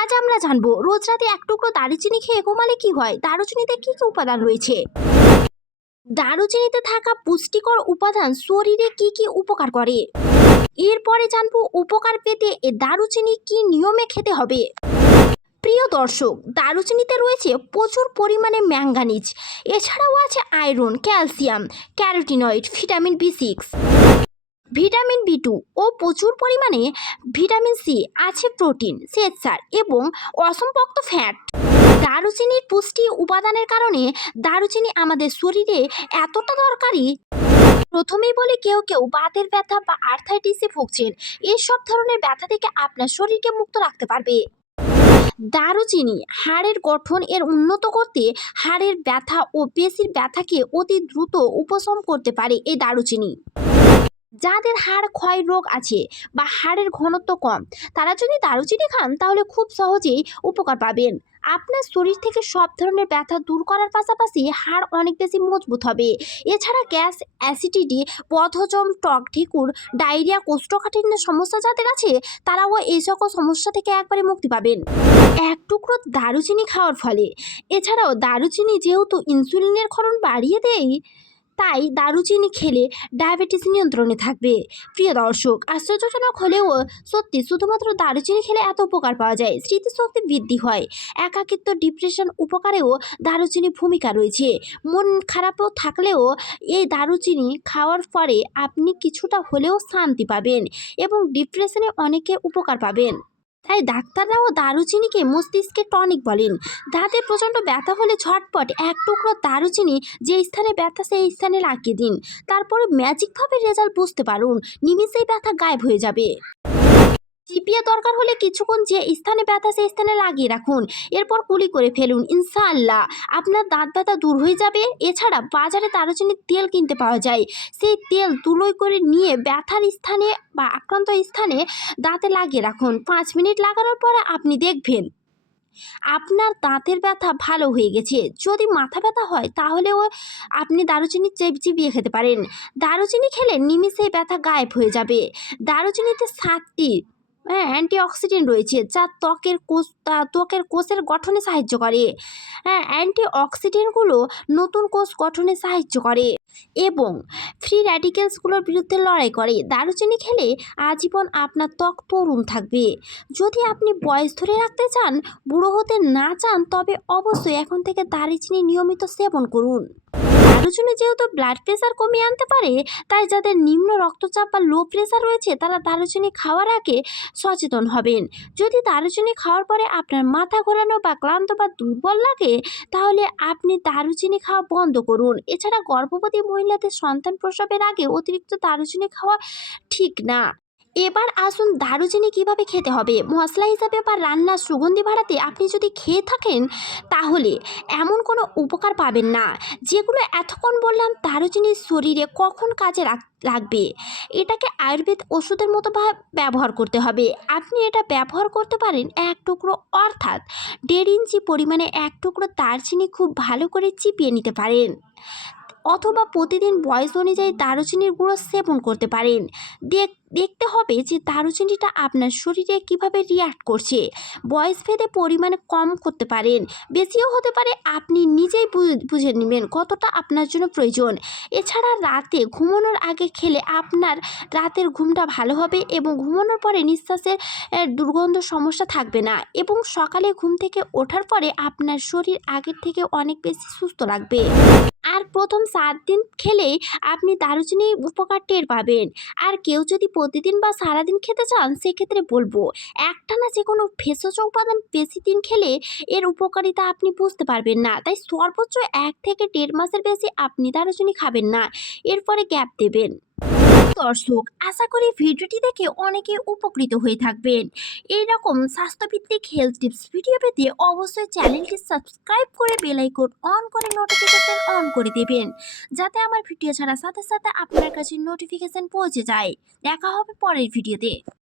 আজ আমরা জানবো রোজ রাতে এক টুকরো দারুচিনি খেয়ে ঘুমালে কি হয়, দারুচিনিতে কি কি উপাদান রয়েছে, দারুচিনিতে থাকা পুষ্টিকর উপাদান শরীরে কি কি উপকার করে। এরপরে জানবো উপকার পেতে দারুচিনি কি নিয়মে খেতে হবে। প্রিয় দর্শক, দারুচিনিতে রয়েছে প্রচুর পরিমাণে ম্যাঙ্গানিজ, এছাড়াও আছে আয়রন, ক্যালসিয়াম, ক্যারোটিনয়েড, ভিটামিন বি6, ভিটামিন বি2 ও প্রচুর পরিমাণে ভিটামিন সি, আছে প্রোটিন, শ্বেতসার এবং অসম্পৃক্ত ফ্যাট। দারুচিনির পুষ্টি উপাদানের কারণে দারুচিনি আমাদের শরীরে এতটা দরকারি। প্রথমেই বলি, কেউ কেউ বাতের ব্যথা বা আর্থাইটিসে ভুগছেন, এসব ধরনের ব্যথা থেকে আপনার শরীরকে মুক্ত রাখতে পারবে। দারুচিনি হাড়ের গঠন এর উন্নত করতে, হাড়ের ব্যথা ও পেশির ব্যথাকে অতি দ্রুত উপশম করতে পারে এই দারুচিনি। যাদের হাড় ক্ষয় রোগ আছে বা হাড়ের ঘনত্ব কম, তারা যদি দারুচিনি খান তাহলে খুব সহজেই উপকার পাবেন। আপনার শরীর থেকে সব ধরনের ব্যথা দূর করার পাশাপাশি হাড় অনেক বেশি মজবুত হবে। এছাড়া গ্যাস, অ্যাসিডিটি, বদহজম, টক ঢেকুর, ডায়রিয়া, কোষ্ঠকাঠিন্যের সমস্যা যাদের আছে, তারাও এই সকল সমস্যা থেকে একবারে মুক্তি পাবেন এক টুকরো দারুচিনি খাওয়ার ফলে। এছাড়াও দারুচিনি যেহেতু ইনসুলিনের ক্ষরণ বাড়িয়ে দেয়, তাই দারুচিনি খেলে ডায়াবেটিস নিয়ন্ত্রণে থাকবে। প্রিয় দর্শক, আশ্চর্যজনক হলেও সত্যি, শুধুমাত্র দারুচিনি খেলে এত উপকার পাওয়া যায়। স্মৃতিশক্তি বৃদ্ধি হয়, একাকিত্ব, ডিপ্রেশন উপকারেও দারুচিনি ভূমিকা রয়েছে। মন খারাপও থাকলেও এই দারুচিনি খাওয়ার পরে আপনি কিছুটা হলেও শান্তি পাবেন এবং ডিপ্রেশনে অনেকে উপকার পাবেন। তাই ডাক্তাররাও দারুচিনিকে মস্তিষ্কে টনিক বলেন। দাঁতে প্রচণ্ড ব্যথা হলে ঝটপট এক টুকরো দারুচিনি যে স্থানে ব্যথা সেই স্থানে লাগিয়ে দিন। তারপরে ম্যাজিকভাবে রেজাল্ট বুঝতে পারুন, নিমিষেই ব্যথা গায়েব হয়ে যাবে। চিপিয়ে দরকার হলে কিছুক্ষণ যে স্থানে ব্যথা সেই স্থানে লাগিয়ে রাখুন, এরপর কুলি করে ফেলুন। ইনশাআল্লাহ আপনার দাঁত ব্যথা দূর হয়ে যাবে। এছাড়া বাজারে দারুচিনির তেল কিনতে পাওয়া যায়, সেই তেল তুলোই করে নিয়ে ব্যথার স্থানে বা আক্রান্ত স্থানে দাঁতে লাগিয়ে রাখুন। 5 মিনিট লাগানোর পরে আপনি দেখবেন আপনার দাঁতের ব্যথা ভালো হয়ে গেছে। যদি মাথা ব্যথা হয় তাহলেও আপনি দারুচিনি চিবিয়ে খেতে পারেন। দারুচিনি খেলে নিমিষেই ব্যথা গায়েব হয়ে যাবে। দারুচিনিতে 7টি অ্যান্টিঅক্সিডেন্ট রয়েছে, যা ত্বকের কোষের গঠনে সাহায্য করে। অ্যান্টিঅক্সিডেন্টগুলো নতুন কোষ গঠনে সাহায্য করে এবং ফ্রি র্যাডিক্যালসগুলোর বিরুদ্ধে লড়াই করে। দারুচিনি খেলে আজীবন আপনার ত্বক তরুণ থাকবে। যদি আপনি বয়স ধরে রাখতে চান, বুড়ো হতে না চান, তবে অবশ্যই এখন থেকে দারুচিনি নিয়মিত সেবন করুন। দারুচিনি যেহেতু ব্লাড প্রেশার কমিয়ে আনতে পারে, তাই যাদের নিম্ন রক্তচাপ বা লো প্রেশার রয়েছে তারা দারুচিনি খাওয়ার আগে সচেতন হবেন। যদি দারুচিনি খাওয়ার পরে আপনার মাথা ঘোরানো বা ক্লান্ত বা দুর্বল লাগে, তাহলে আপনি দারুচিনি খাওয়া বন্ধ করুন। এছাড়া গর্ভবতী মহিলাদের সন্তান প্রসবের আগে অতিরিক্ত দারুচিনি খাওয়া ঠিক না। এবার আসুন দারুচিনি কিভাবে খেতে হবে। মশলা হিসাবে বা রান্নার সুগন্ধি বাড়াতে আপনি যদি খেয়ে থাকেন, তাহলে এমন কোনো উপকার পাবেন না যেগুলো এতক্ষণ বললাম। দারুচিনি শরীরে কখন কাজে লাগবে, এটাকে আয়ুর্বেদ ওষুধের মতো ব্যবহার করতে হবে। আপনি এটা ব্যবহার করতে পারেন এক টুকরো, অর্থাৎ 1.5 ইঞ্চি পরিমাণে এক টুকরো দারচিনি খুব ভালো করে চিপিয়ে নিতে পারেন, অথবা প্রতিদিন বয়স অনুযায়ী দারুচিনির গুঁড়ো সেবন করতে পারেন। দেখতে হবে যে দারুচিনিটা আপনার শরীরে কিভাবে রিয়াক্ট করছে। বয়স ভেদে পরিমাণে কম করতে পারেন, বেশিও হতে পারে। আপনি নিজেই বুঝে নেবেন কতটা আপনার জন্য প্রয়োজন। এছাড়া রাতে ঘুমানোর আগে খেলে আপনার রাতের ঘুমটা ভালো হবে এবং ঘুমানোর পরে নিঃশ্বাসের দুর্গন্ধ সমস্যা থাকবে না এবং সকালে ঘুম থেকে ওঠার পরে আপনার শরীর আগের থেকে অনেক বেশি সুস্থ লাগবে। আর প্রথম 7 দিন খেলেই আপনি দারুচিনির উপকার টের পাবেন। আর কেউ যদি প্রতিদিন বা সারাদিন খেতে চান, সেক্ষেত্রে বলবো একটানা যে কোনো ভেষজ উপাদান বেশি দিন খেলে এর উপকারিতা আপনি বুঝতে পারবেন না। তাই সর্বোচ্চ 1 থেকে 1.5 মাসের বেশি আপনি দারুচিনি খাবেন না, এরপরে গ্যাপ দেবেন। দর্শক, আশা করি ভিডিওটি দেখে অনেকে উপকৃত হয়ে থাকবেন। এইরকম স্বাস্থ্যভিত্তিক হেলথ টিপস ভিডিও পেতে অবশ্যই চ্যানেলটি সাবস্ক্রাইব করে বেল আইকন অন করে নোটিফিকেশন অন করে দেবেন, যাতে আমার ভিডিও ছাড়ার সাথে সাথে আপনার কাছে নোটিফিকেশন পৌঁছে যায়। দেখা হবে পরের ভিডিওতে।